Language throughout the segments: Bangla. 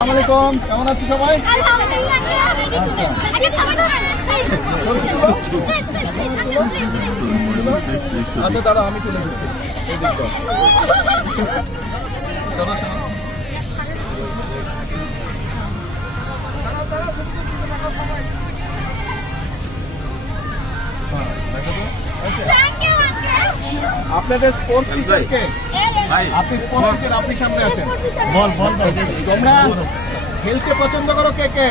আসসালামু আলাইকুম, কেমন আছো সবাই? আচ্ছা দাঁড়া, আমি তুলে দিচ্ছি। এই দেখো। চলো, চলো। আপনাদের স্পোর্টস টিচার কে? আপনি স্পোর্টস টিচার, আপনি সামনে আছেন। বল বল তোমরা খেলতে পছন্দ করো কে কে?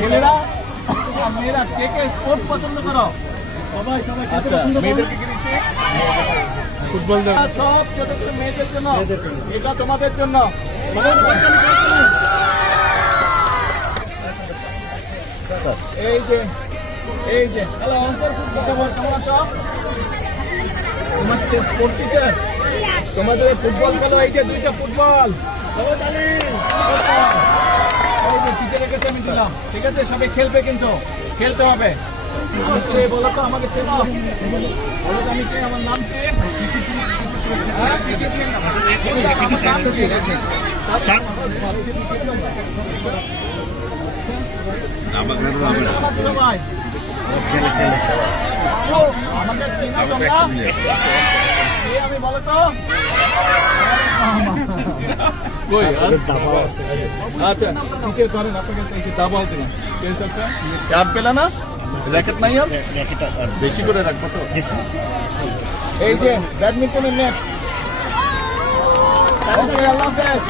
ছেলেরা আর মেয়েরা কে কে স্পোর্টস পছন্দ করো? সবাই সবাই। মেয়েদেরকে কি দিচ্ছি? ফুটবল। সব ছোট ছোট মেয়েদের জন্য, এটা তোমাদের জন্য। এই যে এই যে হ্যালো অন্তর, কেমন আছো? তোমার স্পোর্টস টিচার, তোমাদের ফুটবল খেলো। এই যে দুইটা ফুটবল টিচারের কাছে আমি দিলাম, ঠিক আছে? সবাই খেলবে, কিন্তু খেলতে হবে। বলো তো আমাকে চেনো? বলো তো আমি কে, আমার নাম কি? আমাদের চেনা তোমরা? আমি বলো তো। আচ্ছা টিচার করেন, আপনাকে দাবাও দিলাম। ক্যাপ পেলে না? র্যাকেট নাই? আর বেশি করে রাখবো তো। এই যে ব্যাডমিন্টনের নেট। ওকে, আল্লাহ হাফেজ।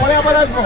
পরে আবার আসবো।